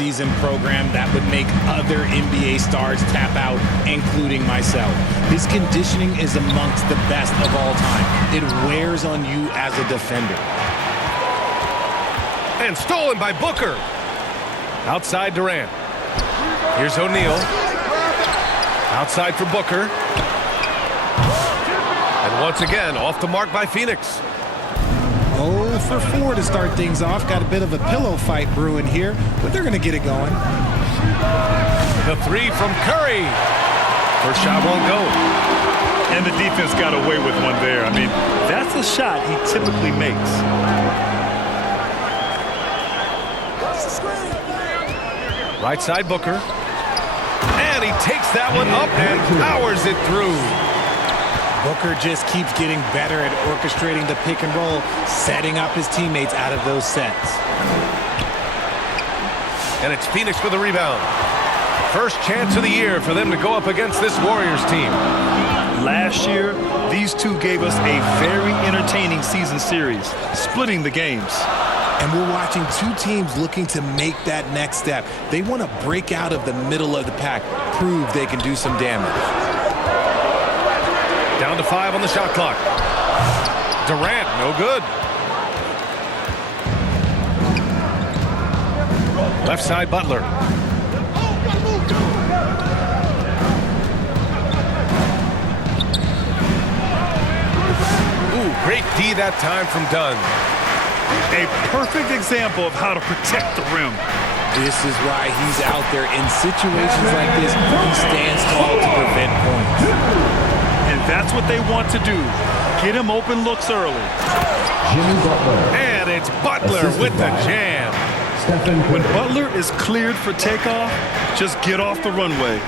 off-season program that would make other NBA stars tap out, including myself. His conditioning is amongst the best of all time. It wears on you as a defender. And stolen by Booker. Outside Durant. Here's O'Neal. Outside for Booker. And once again, off the mark by Phoenix. 0 for 4 to start things off. Got a bit of a pillow fight brewing here, but they're going to get it going. The three from Curry. First shot won't go. And the defense got away with one there. I mean, that's a shot he typically makes. Right side Booker. And he takes that one up and powers it through. Booker just keeps getting better at orchestrating the pick and roll, setting up his teammates out of those sets. And it's Phoenix for the rebound. First chance of the year for them to go up against this Warriors team. Last year, these two gave us a very entertaining season series, splitting the games. And we're watching two teams looking to make that next step. They want to break out of the middle of the pack, prove they can do some damage. Down to 5 on the shot clock. Durant, no good. Left side, Butler. Ooh, great D that time from Dunn. A perfect example of how to protect the rim. This is why he's out there in situations like this. He stands tall to prevent points. And that's what they want to do. Get him open looks early. Jimmy Butler. And it's Butler with the jam. When Butler is cleared for takeoff, just get off the runway.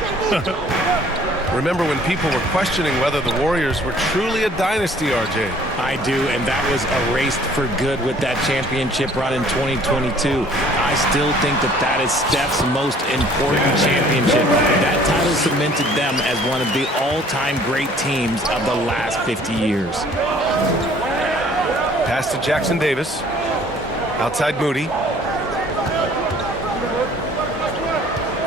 Remember when people were questioning whether the Warriors were truly a dynasty, RJ? I do, and that was erased for good with that championship run in 2022. I still think that is Steph's most important championship. That title cemented them as one of the all-time great teams of the last 50 years. Pass to Jackson Davis. Outside Moody.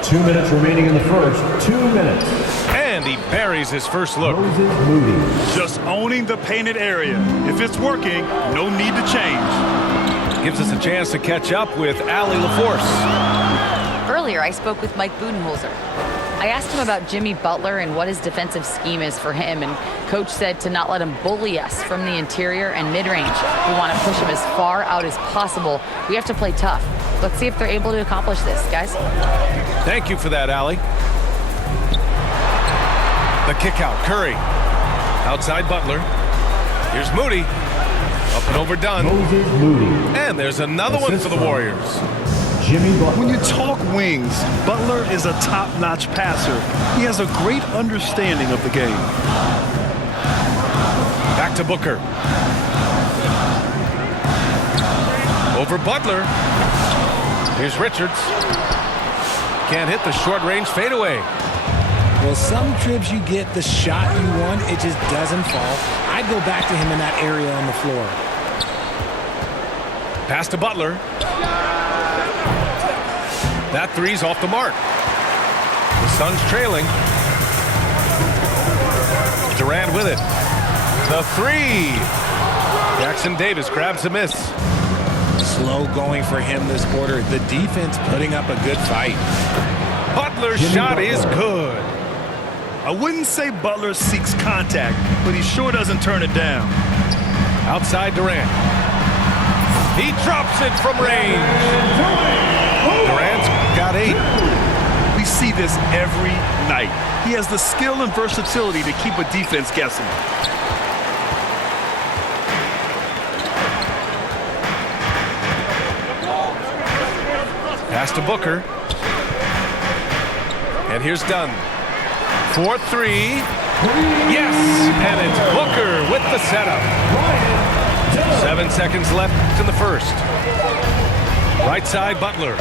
2 minutes remaining in the first. 2 minutes. And he buries his first look. Moses Moody. Just owning the painted area. If it's working, no need to change. Gives us a chance to catch up with Allie LaForce. Earlier, I spoke with Mike Budenholzer. I asked him about Jimmy Butler and what his defensive scheme is for him, and Coach said to not let him bully us from the interior and mid-range. We want to push him as far out as possible. We have to play tough. Let's see if they're able to accomplish this, guys. Thank you for that, Allie. The kick out, Curry. Outside Butler. Here's Moody. Up and over Dunn. Moses Moody. And there's another one for the Warriors. Jimmy Butler. When you talk wings, Butler is a top-notch passer. He has a great understanding of the game. Back to Booker. Over Butler. Here's Richards. Can't hit the short-range fadeaway. Well, some trips you get the shot you want, it just doesn't fall. I'd go back to him in that area on the floor. Pass to Butler. That three's off the mark. The Suns trailing. Durant with it. The three. Jackson Davis grabs a miss. Slow going for him this quarter. The defense putting up a good fight. Butler's shot is good. I wouldn't say Butler seeks contact, but he sure doesn't turn it down. Outside Durant. He drops it from range. Durant's got 8. We see this every night. He has the skill and versatility to keep a defense guessing. Pass to Booker. And here's Dunn. 4-3. Yes! And it's Booker with the setup. 7 seconds left in the first. Right side, Butler.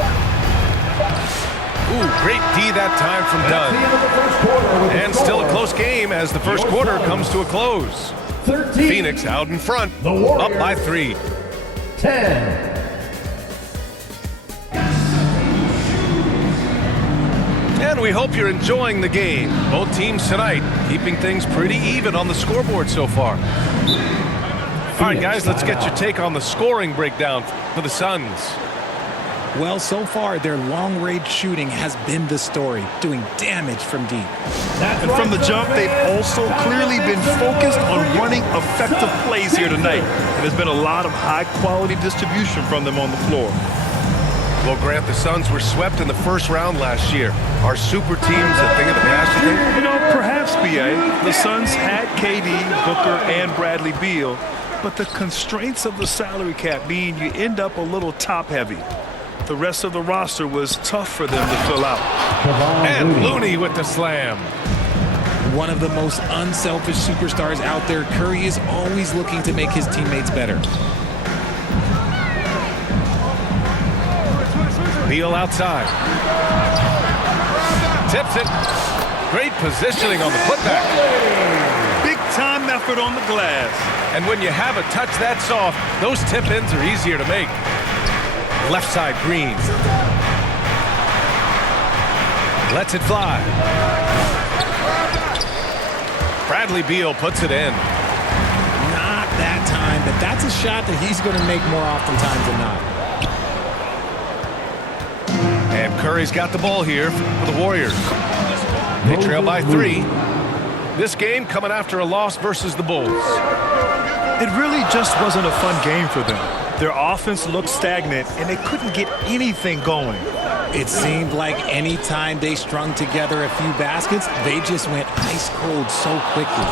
Ooh, great D that time from Dunn. And still a close game as the first quarter comes to a close. Phoenix out in front, up by 3. 10. And we hope you're enjoying the game. Both teams tonight keeping things pretty even on the scoreboard so far. All right, guys, let's get your take on the scoring breakdown for the Suns. Well, so far, their long-range shooting has been the story, doing damage from deep. And from the jump, they've also clearly been focused on running effective plays here tonight. And there's been a lot of high-quality distribution from them on the floor. Well, Grant, the Suns were swept in the first round last year. Are super teams a thing of the past, you think? You know, perhaps, B.A. The Suns had KD, Booker, and Bradley Beal, but the constraints of the salary cap mean you end up a little top-heavy. The rest of the roster was tough for them to fill out. And Looney with the slam. One of the most unselfish superstars out there, Curry is always looking to make his teammates better. Beal outside. Tips it. Great positioning on the putback. Big time effort on the glass. And when you have a touch that soft, those tip-ins are easier to make. Left side, Green. Lets it fly. Bradley Beal puts it in. Not that time, but that's a shot that he's going to make more oftentimes than not. And Curry's got the ball here for the Warriors. They trail by 3. This game coming after a loss versus the Bulls. It really just wasn't a fun game for them. Their offense looked stagnant, and they couldn't get anything going. It seemed like any time they strung together a few baskets, they just went ice cold so quickly.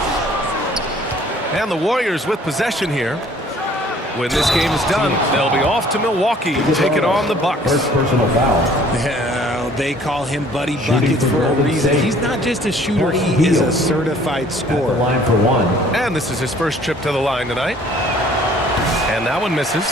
And the Warriors with possession here. When this game is done, they'll be off to Milwaukee, taking on the Bucks. First personal foul. Well, they call him Buddy Buckets for a reason. He's not just a shooter, he is a certified At the scorer. line for 1. And this is his first trip to the line tonight. And that one misses.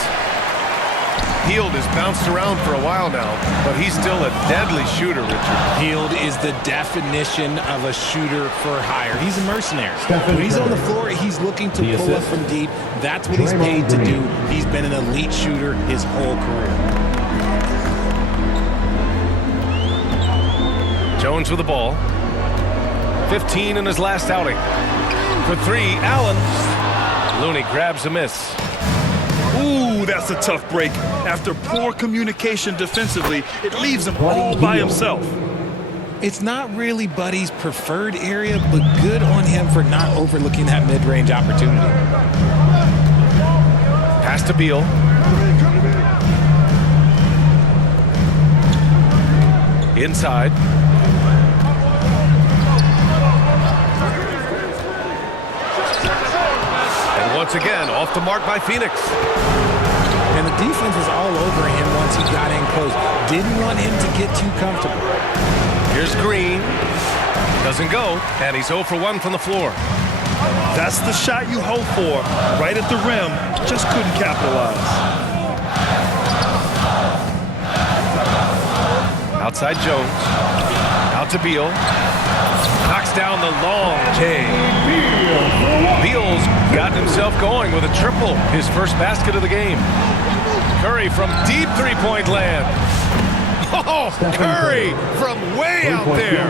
Hield has bounced around for a while now, but he's still a deadly shooter, Richard. Hield is the definition of a shooter for hire. He's a mercenary. When he's on the floor, he's looking to pull up from deep. That's what he's paid to do. He's been an elite shooter his whole career. Jones with the ball. 15 in his last outing. For 3, Allen. Looney grabs a miss. Ooh, that's a tough break. After poor communication defensively, it leaves him all by himself. It's not really Buddy's preferred area, but good on him for not overlooking that mid-range opportunity. Pass to Beal. Inside. And once again, off the mark by Phoenix. And the defense was all over him once he got in close. Didn't want him to get too comfortable. Here's Green. Doesn't go, and he's 0 for 1 from the floor. That's the shot you hope for. Right at the rim, just couldn't capitalize. Outside Jones. Out to Beal. Knocks down the long J. Beal's gotten himself going with a triple. His first basket of the game. Curry from deep three-point land. Oh, Curry from way out there.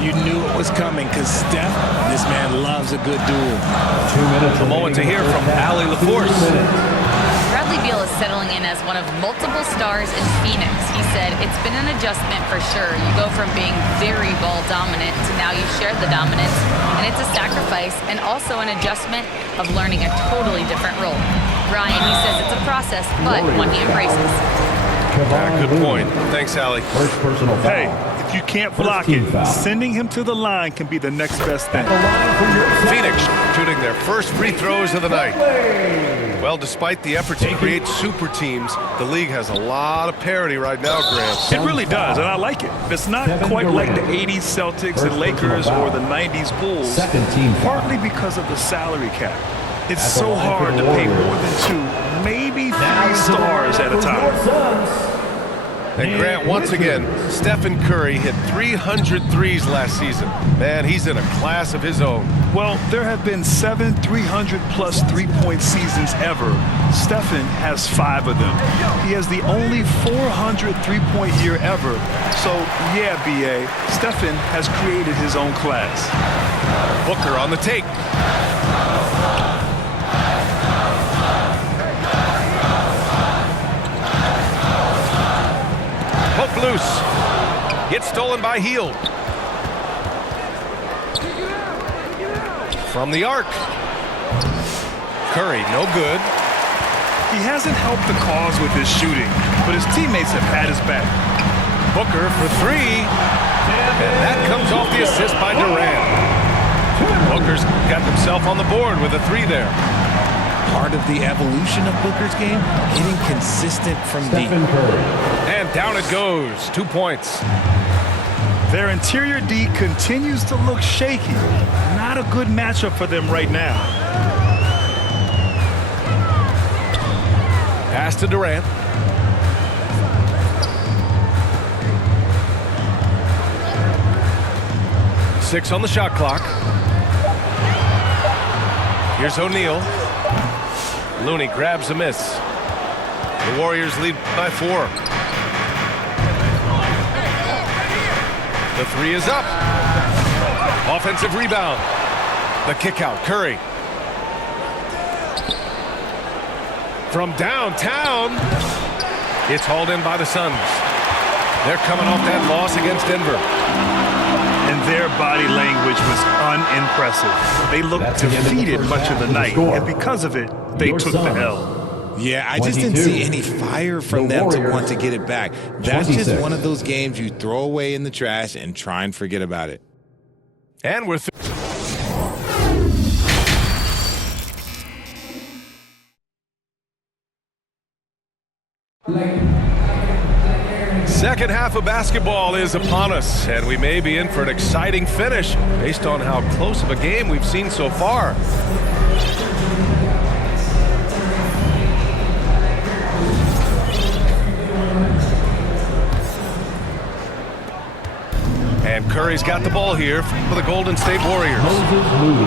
You knew it was coming because Steph, this man loves a good duel. 2 minutes. A moment to hear from Allie LaForce. Bradley Beal is settling in as one of multiple stars in Phoenix. He said, it's been an adjustment for sure. You go from being very ball dominant to now you share the dominance, and it's a sacrifice and also an adjustment of learning a totally different role. Ryan, he says it's a process, but one he embraces. Good point. Thanks, Allie. First personal foul. Hey, if you can't block it, sending him to the line can be the next best thing. Phoenix shooting their first free throws of the night. Well, despite the effort to create super teams, the league has a lot of parity right now, Grant. It really does, and I like it. It's not quite like the 80s Celtics and Lakers or the 90s Bulls, Second team foul. partly because of the salary cap. It's so hard to pay more than 2, maybe 3 stars at a time. And Grant, once again, Stephen Curry hit 300 threes last season. Man, he's in a class of his own. Well, there have been 7 300-plus three-point seasons ever. Stephen has 5 of them. He has the only 400 three-point year ever. So, yeah, B.A., Stephen has created his own class. Booker on the take. Hook loose. Gets stolen by Hield. From the arc. Curry, no good. He hasn't helped the cause with his shooting, but his teammates have had his back. Booker for 3. And that comes off the assist by Durant. Booker's got himself on the board with a 3 there. Part of the evolution of Booker's game, getting consistent from deep. Stephen Curry. And down it goes. 2 points. Their interior D continues to look shaky. Not a good matchup for them right now. Pass to Durant. Six on the shot clock. Here's O'Neal. Looney grabs a miss. The Warriors lead by 4. The 3 is up. Offensive rebound. The kick out. Curry. From downtown. It's hauled in by the Suns. They're coming off that loss against Denver. And their body language was unimpressive. They looked defeated much of the night, and because of it, they took the L. Yeah, I just didn't see any fire from them to want to get it back. That's just one of those games you throw away in the trash and try and forget about it. And we're Second half of basketball is upon us, and we may be in for an exciting finish based on how close of a game we've seen so far. And Curry's got the ball here for the Golden State Warriors.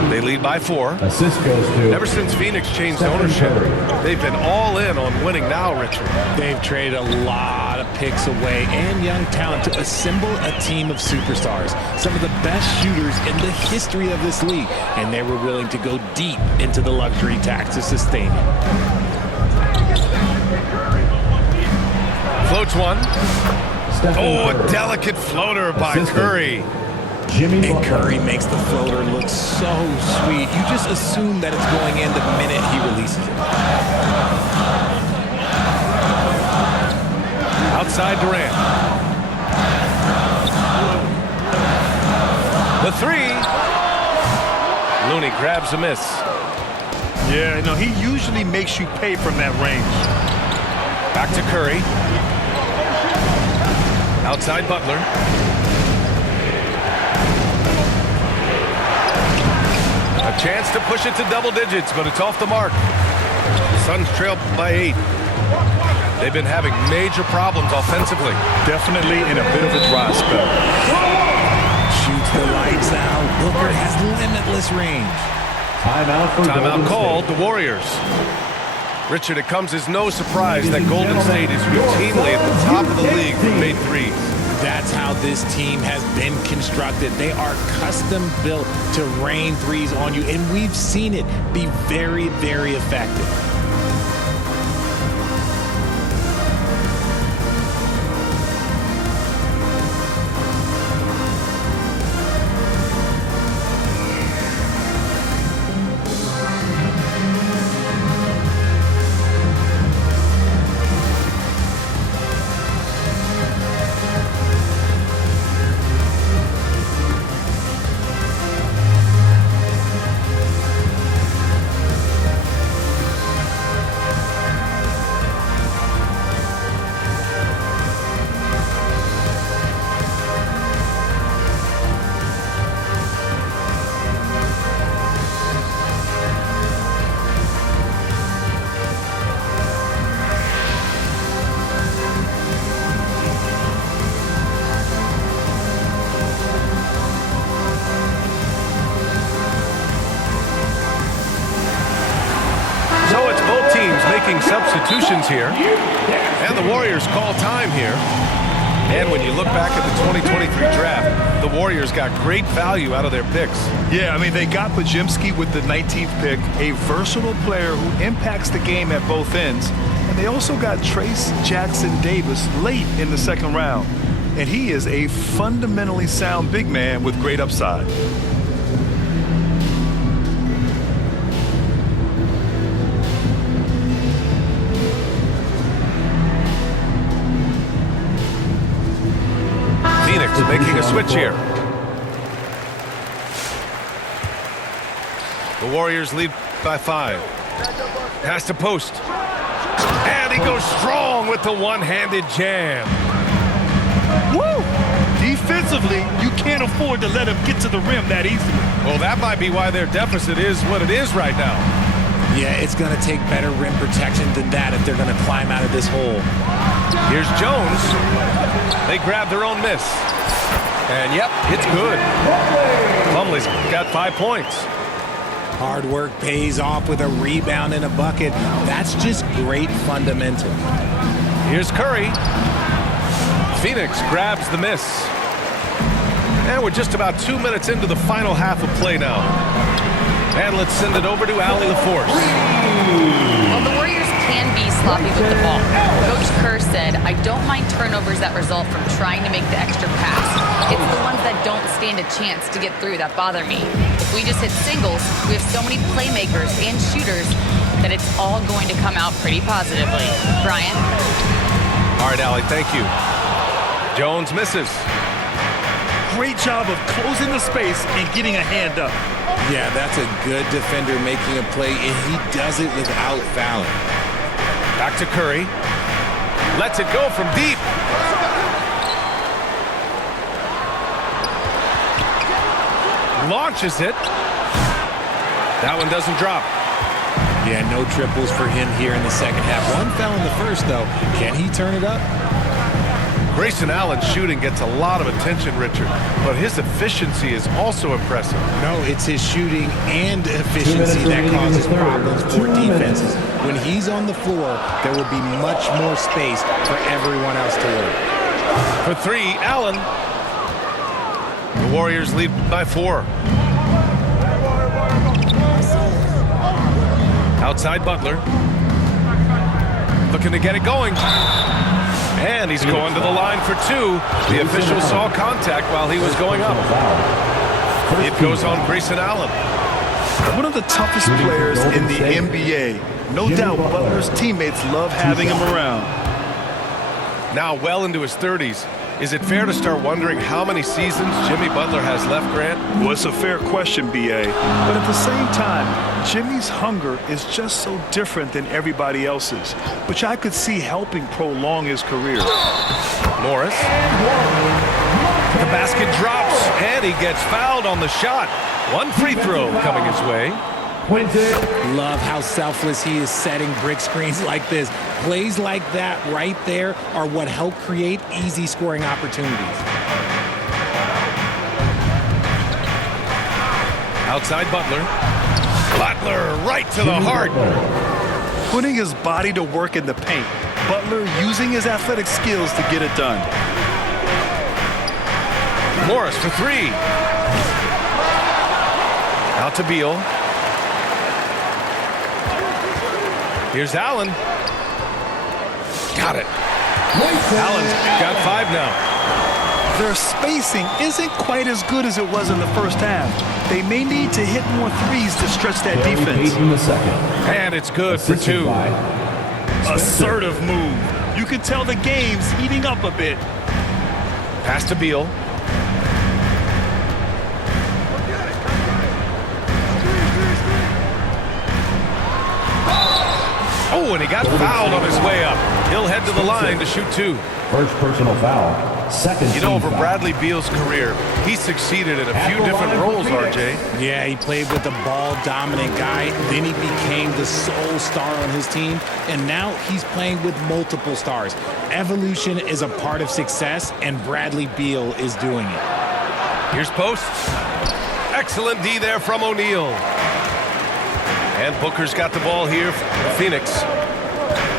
They lead by 4. Assist goes to Ever since Phoenix changed Stephen ownership, Curry. they've been all in on winning now, Richard. They've traded a lot of picks away and young talent to assemble a team of superstars. Some of the best shooters in the history of this league. And they were willing to go deep into the luxury tax to sustain it. Floats one. Stephen Oh, a Curry. delicate floater by Assistant. Curry. Jimmy And Butler. Curry makes the floater look so sweet. You just assume that it's going in the minute he releases it. Outside Durant. The 3. Looney grabs a miss. Yeah, no, he usually makes you pay from that range. Back to Curry. Outside Butler. A chance to push it to double digits, but it's off the mark. The Suns trail by 8. They've been having major problems offensively. Definitely in a bit of a dry spell. Shoots the lights out. Booker has limitless range. Timeout for Timeout Golden called, State. the Warriors. Richard, it comes as no surprise that Golden State is routinely at the top of the league for made threes. That's how this team has been constructed. They are custom built to rain threes on you, and we've seen it be very, very effective. making substitutions here. And the Warriors call time here. And when you look back at the 2023 draft, the Warriors got great value out of their picks. Yeah, I mean, they got Podziemski with the 19th pick, a versatile player who impacts the game at both ends. And they also got Trace Jackson Davis late in the second round. And he is a fundamentally sound big man with great upside. Phoenix making a switch here. The Warriors lead by 5. Pass to post. And he goes strong with the one-handed jam. Woo! Defensively, you can't afford to let him get to the rim that easily. Well, that might be why their deficit is what it is right now. Yeah, it's going to take better rim protection than that if they're going to climb out of this hole. Here's Jones. They grab their own miss. And, yep, it's good. Plumlee's got 5 points. Hard work pays off with a rebound and a bucket. That's just great fundamental. Here's Curry. Phoenix grabs the miss. And we're just about 2 minutes into the final half of play now. And let's send it over to Allie LaForce. Well, the Warriors can be sloppy with the ball. Coach Kerr said, I don't mind turnovers that result from trying to make the extra pass. It's the ones that don't stand a chance to get through that bother me. If we just hit singles, we have so many playmakers and shooters that it's all going to come out pretty positively. Brian? All right, Allie, thank you. Jones misses. Great job of closing the space and getting a hand up. Yeah, that's a good defender making a play, and he does it without fouling. Back to Curry. Lets it go from deep. Launches it. That one doesn't drop. Yeah, no triples for him here in the second half. One fell in the first, though. Can he turn it up? Grayson Allen's shooting gets a lot of attention, Richard, but his efficiency is also impressive. No, it's his shooting and efficiency that causes problems for defenses. When he's on the floor, there will be much more space for everyone else to work. For 3, Allen. The Warriors lead by 4. Outside Butler. Looking to get it going. And he's going to the line for 2. The official saw contact while he was going up. It goes on Grayson Allen. One of the toughest players in the NBA. No doubt Butler's teammates love having him around. Now well into his 30s. Is it fair to start wondering how many seasons Jimmy Butler has left, Grant? Well, it's a fair question, B.A. But at the same time, Jimmy's hunger is just so different than everybody else's, which I could see helping prolong his career. Morris. The basket drops, and he gets fouled on the shot. One free throw coming his way. Love how selfless he is setting brick screens like this. Plays like that right there are what help create easy scoring opportunities. Outside Butler. Butler right to the heart. Putting his body to work in the paint. Butler using his athletic skills to get it done. Morris for 3. Out to Beal. Here's Allen. Got it. Allen's got 5 now. Their spacing isn't quite as good as it was in the first half. They may need to hit more threes to stretch that defense. And it's good for 2. Assertive move. You can tell the game's heating up a bit. Pass to Beal. Oh, and he got fouled on his way up. He'll head to the line to shoot 2. First personal foul. Second. You know, over foul. Bradley Beal's career, he succeeded in a few different roles, RJ. Yeah, he played with the ball-dominant guy. Then he became the sole star on his team. And now he's playing with multiple stars. Evolution is a part of success, and Bradley Beal is doing it. Here's post. Excellent D there from O'Neal. And Booker's got the ball here for Phoenix.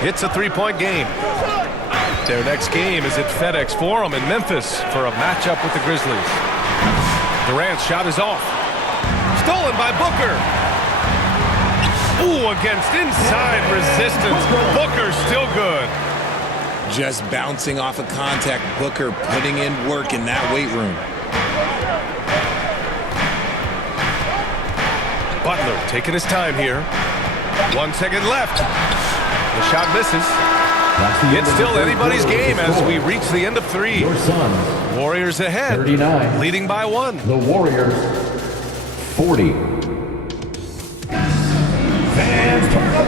It's a three-point game. Their next game is at FedEx Forum in Memphis for a matchup with the Grizzlies. Durant's shot is off. Stolen by Booker. Ooh, against inside resistance. Booker's still good. Just bouncing off of contact, Booker putting in work in that weight room. Butler taking his time here. 1 second left. The shot misses. It's still anybody's game as we reach the end of three. Your Suns, Warriors ahead, 39. leading by 1. The Warriors, 40.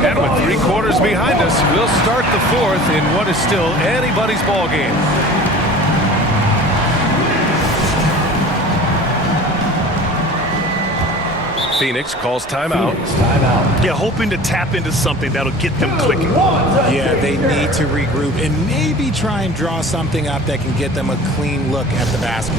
And with 3 quarters behind us, we'll start the fourth in what is still anybody's ball game. Phoenix calls timeout. Timeout. Yeah, hoping to tap into something that'll get them clicking. Yeah, they need to regroup and maybe try and draw something up that can get them a clean look at the basket.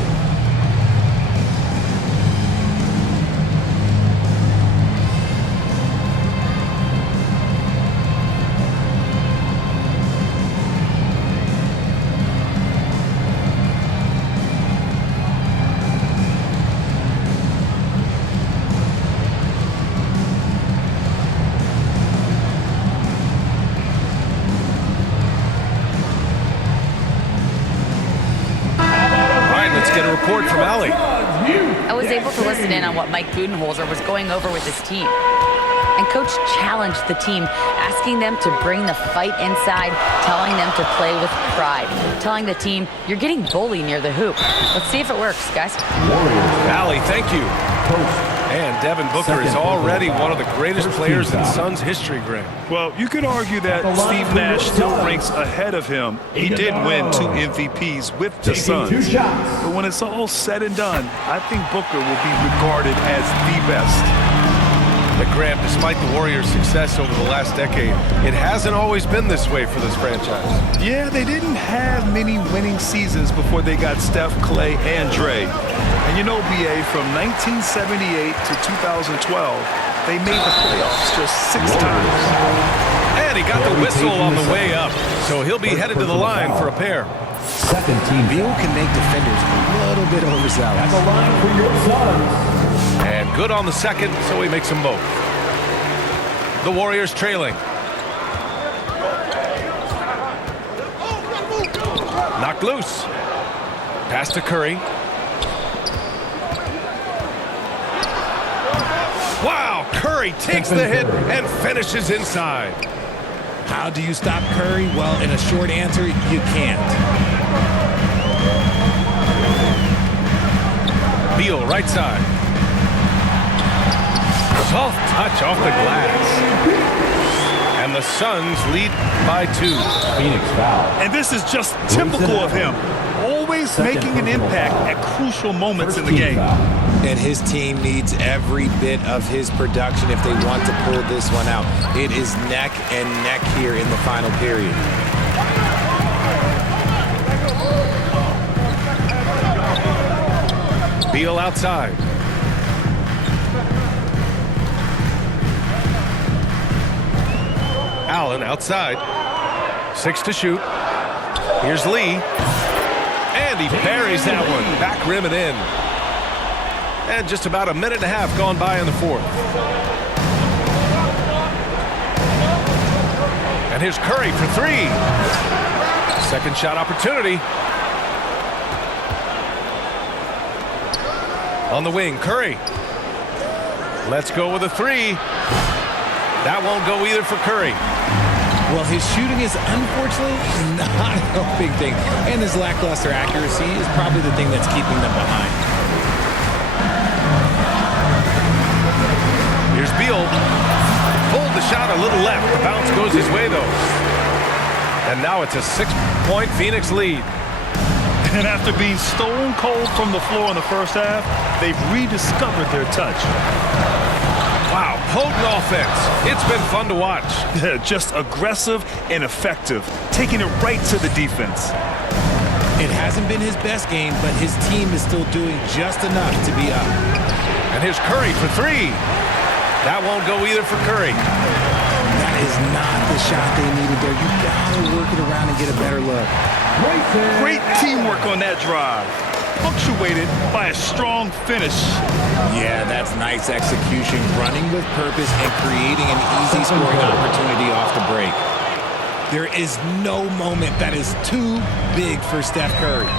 Report from Allie. I was able to listen in on what Mike Budenholzer was going over with his team. And Coach challenged the team, asking them to bring the fight inside, telling them to play with pride, telling the team, you're getting bullied near the hoop. Let's see if it works, guys. Allie, thank you. And Devin Booker is already one of the greatest players in Suns history, Greg. Well, you could argue that Steve Nash still ranks ahead of him. He did win 2 MVPs with the Suns. But when it's all said and done, I think Booker will be regarded as the best. But Graham, despite the Warriors' success over the last decade, it hasn't always been this way for this franchise. Yeah, they didn't have many winning seasons before they got Steph, Clay, and Dre. And you know, BA, from 1978 to 2012, they made the playoffs just 6 times. And he got the whistle on the way up, so he'll be headed to the line for a pair. Second team. Beal can make defenders a little bit overzealous. At the line for your Suns. And good on the second, so he makes them both. The Warriors trailing. Knocked loose. Pass to Curry. Wow, Curry takes the hit and finishes inside. How do you stop Curry? Well, in a short answer, you can't. Beal, right side. Soft touch off the glass. And the Suns lead by 2. Phoenix foul. And this is just typical of him. Always making an impact at crucial moments in the game. And his team needs every bit of his production if they want to pull this one out. It is neck and neck here in the final period. Beal outside. Allen outside. 6 to shoot. Here's Lee. And he buries that one. Back rim and in. And just about a minute and a half gone by in the fourth. And here's Curry for 3. Second shot opportunity. On the wing, Curry. Let's go with a 3. That won't go either for Curry. Well, his shooting is unfortunately not a big thing. And his lackluster accuracy is probably the thing that's keeping them behind. Here's Beal. Pulled the shot a little left. The bounce goes his way, though. And now it's a 6-point Phoenix lead. And after being stone cold from the floor in the first half, they've rediscovered their touch. Wow, potent offense. It's been fun to watch. Just aggressive and effective, taking it right to the defense. It hasn't been his best game, but his team is still doing just enough to be up. And here's Curry for 3. That won't go either for Curry. That is not the shot they needed there. You gotta work it around and get a better look. Great teamwork on that drive. Punctuated by a strong finish. Yeah, that's nice execution. Running with purpose and creating an easy scoring opportunity off the break. There is no moment that is too big for Steph Curry.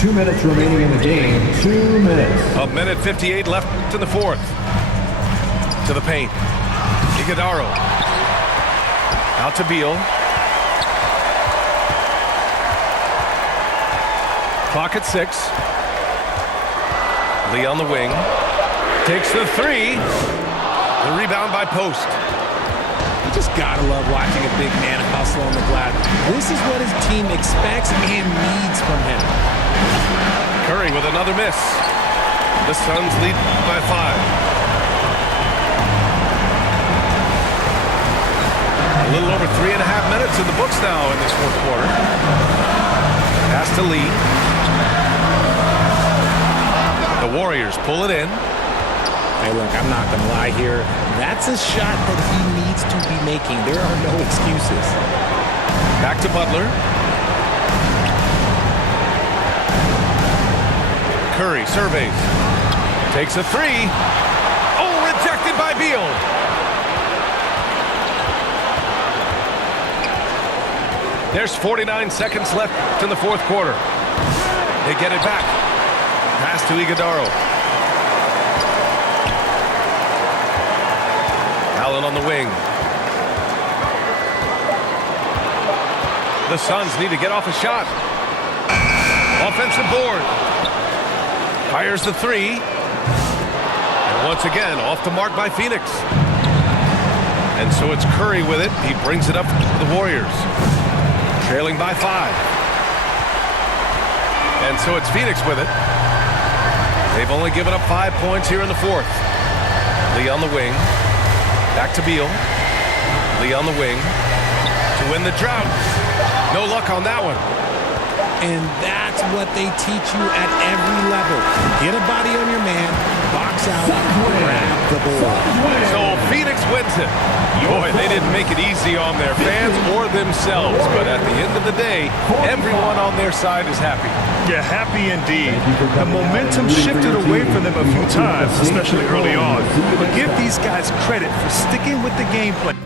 2 minutes remaining in the game. 2 minutes. A minute 58 left in the fourth. To the paint. Iguodala. Out to Beal. Clock at 6. Lee on the wing. Takes the three. The rebound by Post. You just gotta love watching a big man hustle on the glass. This is what his team expects and needs from him. Curry with another miss. The Suns lead by 5. A little over 3.5 minutes in the books now in this fourth quarter. Pass to Lee. The Warriors pull it in. Hey, look, I'm not going to lie here. That's a shot that he needs to be making. There are no excuses. Back to Butler. Curry surveys. Takes a three. Oh, rejected by Beal. There's 49 seconds left in the fourth quarter. They get it back. Pass to Iguodala. Allen on the wing. The Suns need to get off a shot. Offensive board. Fires the three. And once again, off the mark by Phoenix. And so it's Curry with it. He brings it up to the Warriors. Trailing by 5. And so it's Phoenix with it. They've only given up 5 points here in the fourth. Lee on the wing. Back to Beal. Lee on the wing. To win the drought. No luck on that one. And that's what they teach you at every level. Get a body on your man, box out, grab the ball. So Phoenix wins it. Boy, they didn't make it easy on their fans or themselves. But at the end of the day, everyone on their side is happy. Yeah, happy indeed. The momentum shifted away from them a few times, especially early on. But give these guys credit for sticking with the game plan.